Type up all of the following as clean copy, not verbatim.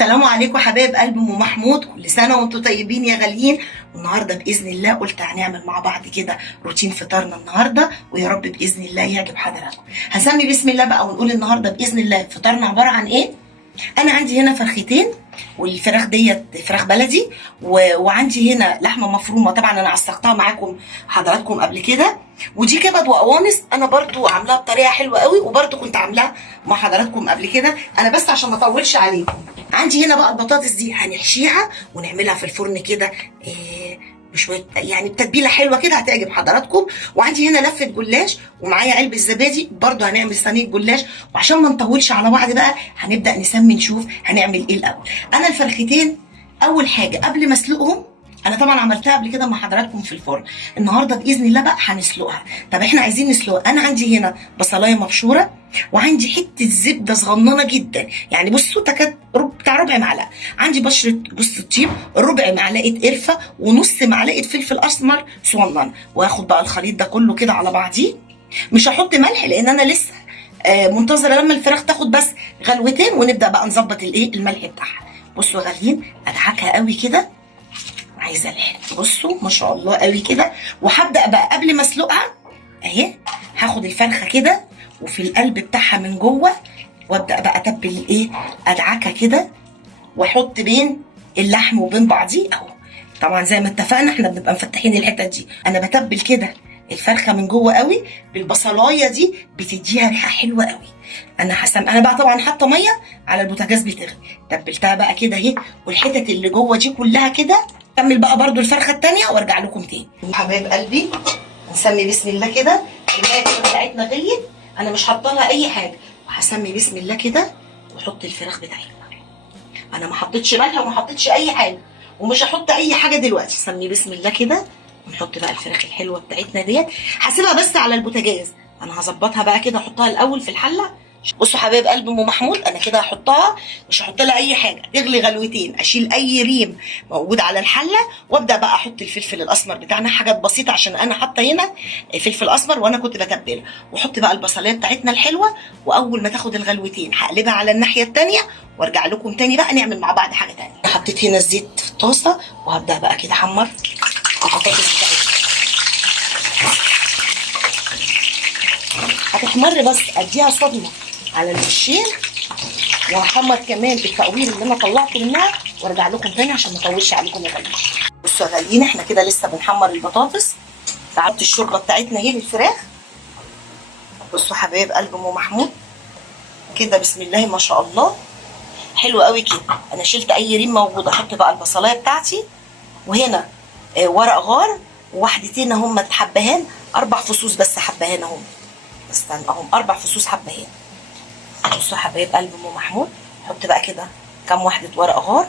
السلام عليكم حبايب قلب ام محمود، كل سنه وانتم طيبين يا غاليين. والنهارده باذن الله قلت هنعمل مع بعض كده روتين فطارنا النهارده، ويا رب باذن الله يعجب حضراتكم. هنسمي بسم الله بقى ونقول النهارده باذن الله فطارنا عباره عن ايه. انا عندي هنا فرختين، والفراخ ديت فراخ بلدي، وعندي هنا لحمه مفرومه. طبعا انا عسقتها معاكم حضراتكم قبل كده، ودي كبد وقوانص انا برضو عاملاها بطريقه حلوه قوي، وبرضو كنت عاملاها مع حضراتكم قبل كده. انا بس عشان ما اطولش عليكم، عندي هنا بقى البطاطس دي هنحشيها ونعملها في الفرن كده بشويه يعني بتتبيله حلوه كده هتعجب حضراتكم. وعندي هنا لفه جلاش، ومعايا علبه زبادي برضو هنعمل صينيه جلاش. وعشان ما نطولش على بعض بقى هنبدا نسمي نشوف هنعمل ايه الاول. انا الفرختين اول حاجه قبل ما اسلقهم، انا طبعا عملتها قبل كده مع حضراتكم في الفرن، النهارده باذن الله بقى هنسلقها. طب احنا عايزين نسلقها. انا عندي هنا بصلايه مبشوره، وعندي حته زبده صغننه جدا، يعني بصوا تكاد بتاع ربع معلقه. عندي بشره جوز الطيب، ربع معلقه قرفه، ونص معلقه فلفل اسمر صغنن. واخد بقى الخليط ده كله كده على بعضيه. مش هحط ملح لان انا لسه منتظره لما الفراخ تاخد بس غلوتين، ونبدا بقى نظبط الايه الملح بتاعها. بصوا غاليين، ادعكها قوي كده، عايزه الحلو. بصوا ما شاء الله قوي كده. وهبدا بقى قبل ما اسلقها اهي، هاخد الفرخه كده وفي القلب بتاعها من جوه، وابدا بقى اتبل الايه، ادعكها كده، واحط بين اللحم وبين بعضيه اهو. طبعا زي ما اتفقنا احنا بنبقى مفتحين الحته دي. انا بتبل كده الفرخه من جوه قوي بالبصلايه دي، بتديها ريحه حلوه قوي. انا بقى طبعا حاطه ميه على البوتاجاز بتغلي، تبلتها بقى كده اهي، والحتت اللي جوه دي كلها كده. اكمل بقى برضو الفرخه الثانيه وارجع لكم تاني. حبايب قلبي نسمي بسم الله كده. الميه بتاعتنا غليت، انا مش حاطه لها اي حاجه، وهسمي بسم الله كده واحط الفراخ بتاعتنا. انا ما حطيتش ملح وما حطيتش اي حاجه، ومش هحط اي حاجه دلوقتي. سمي بسم الله كده ونحط بقى الفراخ الحلوه بتاعتنا ديت. هسيبها بس على البوتاجاز، انا هظبطها بقى كده، احطها الاول في الحله. بصوا حبايب قلب ام محمود، انا كده هحطها، مش هحط لها اي حاجه، تغلي غلوتين، اشيل اي ريم موجود على الحله، وابدا بقى احط الفلفل الاسمر بتاعنا، حاجات بسيطه عشان انا حاطه هنا فلفل اسمر وانا كنت بتبلها. واحط بقى البصليه بتاعتنا الحلوه، واول ما تاخد الغلوتين هقلبها على الناحيه الثانيه، وارجع لكم تاني بقى نعمل مع بعض حاجه ثانيه. حطيت هنا الزيت في الطاسه، وهبدا بقى كده احمر البطاطس بتاعتنا. هتحمر بس اديها صدمه على الوشين، وهحمر كمان التقوير اللي انا طلعته منها، وارجع لكم تاني عشان ما اطولش عليكم يا غاليين. بصوا يا غاليين، احنا كده لسه بنحمر البطاطس. تعبت الشوربه بتاعتنا اهي للفراخ. بصوا حبايب قلب ام محمود كده، بسم الله ما شاء الله، حلو قوي كده. انا شلت اي ريم موجود. احط بقى البصلايه بتاعتي، وهنا ورق غار، وواحدتين هم حبهان، 4 فصوص بس حبهان اهم، استنى اهم 4 فصوص حبهان. بصوا حبايب قلب ام محمود، حط بقى كده كام واحده ورق غار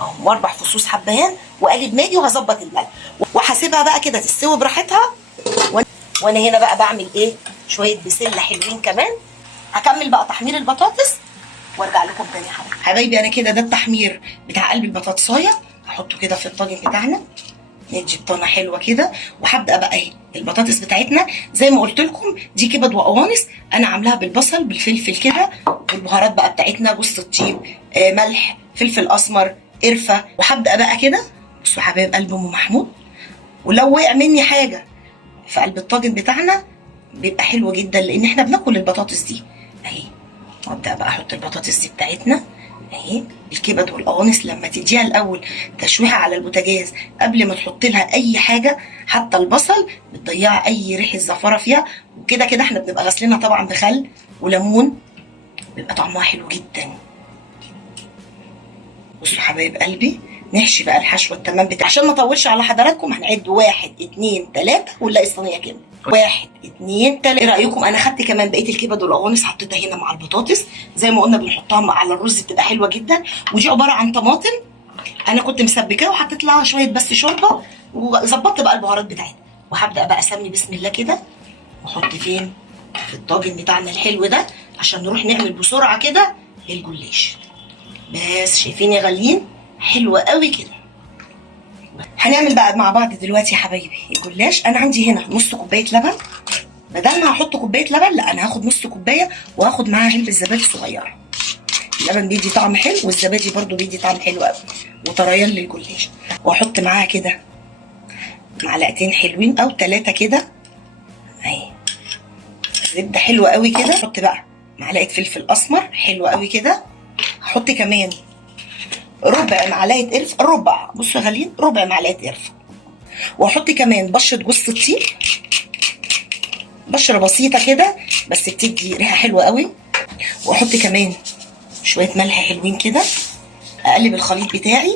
اهم، و4 فصوص حبهان، وقالب ماجي، وهظبط الملح، وهسيبها بقى كده تستوي براحتها. وانا هنا بقى بعمل ايه، شويه بسله حلوين كمان. هكمل بقى تحمير البطاطس وارجع لكم تاني يا حبايبي. انا كده ده التحمير بتاع قلب البطاطسايه، هحطه كده في الطاجن بتاعنا، ندي بطانه حلوه كده. وهبدا بقى اهي البطاطس بتاعتنا زي ما قلت لكم، دي كبد وقوانص انا عاملاها بالبصل بالفلفل كده، والبهارات بقى بتاعتنا جوز الطيب، ملح، فلفل اسمر، قرفه. وهبدا بقى كده. بصوا حبايب قلب ام محمود، ولو وقع مني حاجه في قلب الطاجن بتاعنا بيبقى حلو جدا، لان احنا بناكل البطاطس دي اهي. وابدا بقى احط البطاطس دي بتاعتنا اهي. الكبد والقوانص لما تديها الاول تشويحه على البوتاجاز قبل ما تحط لها اي حاجه، حتى البصل بتضيع اي ريحه زفره فيها. وكده كده احنا بنبقى غاسلينها طبعا بخل وليمون، بيبقى طعمها حلو جدا. بصوا حبايب قلبي، نحشي بقى الحشوه التمام بتاع. عشان ما اطولش على حضراتكم هنعد 1 2 3 ونلاقي الصينيه كامله. 1 2 3. ايه رايكم؟ انا خدت كمان بقيه الكبد والقوانص حطيتها هنا مع البطاطس، زي ما قلنا بنحطها على الرز بتبقى حلوه جدا. ودي عباره عن طماطم انا كنت مسبكاها وحطيت لها شويه بس شوربه، وظبطت بقى البهارات بتاعتها. وهبدا بقى اسمي بسم الله كده، واحط فين في الطاجن بتاعنا الحلو ده، عشان نروح نعمل بسرعه كده الجلاش. بس شايفين يا غاليين، حلوه قوي كده. هنعمل بقى مع بعض دلوقتي يا حبايبي الجلاش. انا عندي هنا نص كوبايه لبن، بدل ما هحط كوبايه لبن لا انا هاخد نص كوبايه، وهاخد معاها علبه زبادي صغيره، اللبن بيدي طعم حلو، والزبادي برضو بيدي طعم حلو قوي وطريان للجلاش. واحط معاها كده معلقتين حلوين او 3 كده اهي زبده حلوه قوي كده. احط بقى معلقه فلفل اسمر حلوه قوي كده. هحط كمان ربع معلقه قرفه، ربع، بصوا يا غاليين، ربع معلقه قرفه. واحط كمان بشره جوز الطيب، بشره بسيطه كده بس بتدي ريحه حلوه قوي. واحط كمان شويه ملح حلوين كده. اقلب الخليط بتاعي.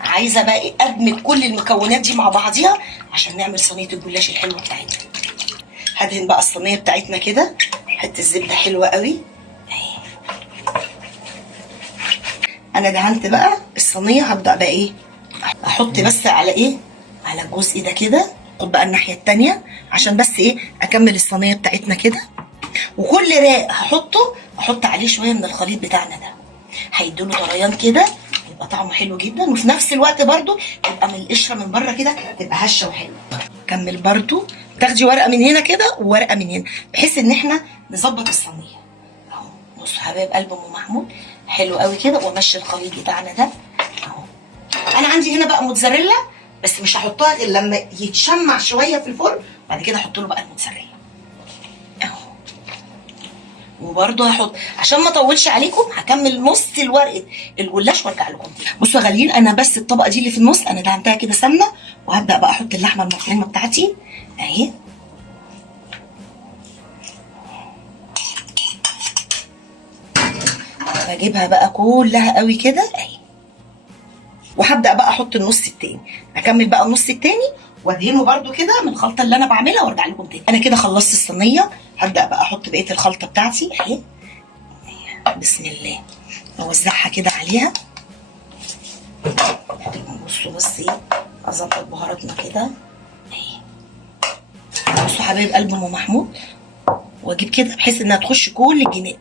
عايزه بقى ايه، ادمج كل المكونات دي مع بعضيها عشان نعمل صينيه الجلاش الحلوه بتاعتنا. هدهن بقى الصينيه بتاعتنا كده حته زبده حلوه قوي. انا دهنت بقى الصينيه. هبدا بقى ايه، احط بس على ايه، على الجزء ده كده. خد بقى الناحيه التانيه عشان بس ايه اكمل الصينيه بتاعتنا كده. وكل راق احط عليه شويه من الخليط بتاعنا ده، هيديله طريان كده، يبقى طعمه حلو جدا. وفي نفس الوقت برده يبقى من القشره من بره كده تبقى هشه وحلوه. كمل برده، تاخدي ورقه من هنا كده وورقه من هنا بحيث ان احنا نظبط الصينيه اهو. بصوا حبايب قلب ام محمود حلو قوي كده. وامشي الخليط بتاعنا ده اهو. انا عندي هنا بقى موتزاريلا بس مش هحطها غير لما يتشمع شويه في الفرن، بعد كده احط له بقى الموتزاريلا اهو. وبرده هحط عشان ما اطولش عليكم، هكمل نص الورقه الجلاش وارجع لكم تاني. بصوا يا غاليين، انا بس الطبقه دي اللي في النص انا دهنتها كده سمنه. وهبدا بقى احط اللحمه المفرومه بتاعتي اهي. بجيبها بقى كلها قوي كده اهي. وهبدا بقى احط النص التاني، اكمل بقى النص التاني وادهنه برده كده من الخلطه اللي انا بعملها وارجع لكم تاني. انا كده خلصت الصينيه. هبدا بقى احط بقيه الخلطه بتاعتي اهي. بسم الله. اوزعها كده عليها. بصوا بس ايه، اظبط بهاراتنا كده اهي. بصوا حبايب قلب ام محمود، واجيب كده بحيث انها تخش كل الجناب.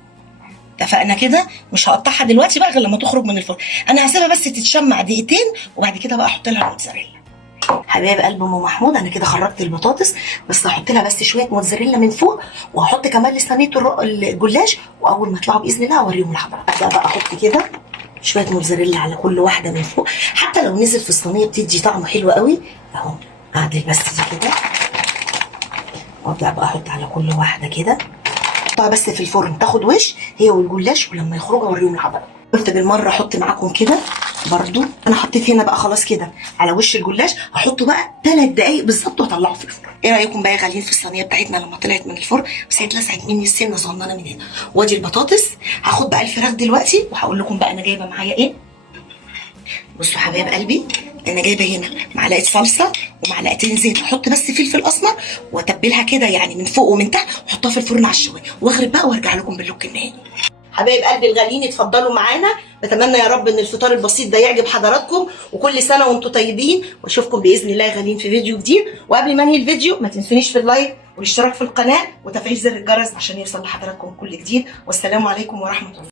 اتفقنا كده. مش هقطعها دلوقتي بقى غير لما تخرج من الفرن. انا هسيبها بس تتشمع دقيقتين وبعد كده بقى احط لها الموتزاريلا. حبايب قلب ام محمود، انا كده خرجت البطاطس بس هحط لها بس شويه موتزاريلا من فوق. وهحط كمان لصينيه الجلاش. واول ما يطلعوا باذن الله اوريهم لحضرتك. ابدا بقى احط كده شويه موتزاريلا على كل واحده من فوق. حتى لو نزل في الصينيه بتدي طعم حلو قوي اهو. اعدل بس دي كده وابدا بقى احط على كل واحده كده. احطها بس في الفرن تاخد وش هي والجلاش، ولما يخرجوا اوريهم لحضرتك. قلت بالمره احط معاكم كده برضو. انا حطيت هنا بقى خلاص كده على وش الجلاش. هحطه بقى 3 دقايق بالظبط واطلعه في الفرن. ايه رايكم بقى يا غاليين في الصينيه بتاعتنا لما طلعت من الفرن؟ بس هي اتلسعت مني السنه صغننه من هنا. وادي البطاطس. هاخد بقى الفراخ دلوقتي وهقول لكم بقى انا جايبه معايا ايه. بصوا حبايب قلبي، انا جايبه هنا معلقه صلصه ومعلقتين زيت. احط بس فلفل اسمر واتبلها كده يعني من فوق ومن تحت، واحطها في الفرن على الشوايه واغرب بقى وارجع لكم باللوك النهائي. حبايب قلبي الغاليين، اتفضلوا معانا. بتمنى يا رب ان الفطار البسيط ده يعجب حضراتكم، وكل سنه وانتم طيبين. واشوفكم باذن الله يا غاليين في فيديو جديد. وقبل ما انهي الفيديو ما تنسونيش في اللايك والاشتراك في القناه وتفعيل زر الجرس عشان يوصل لحضراتكم كل جديد. والسلام عليكم ورحمه الله.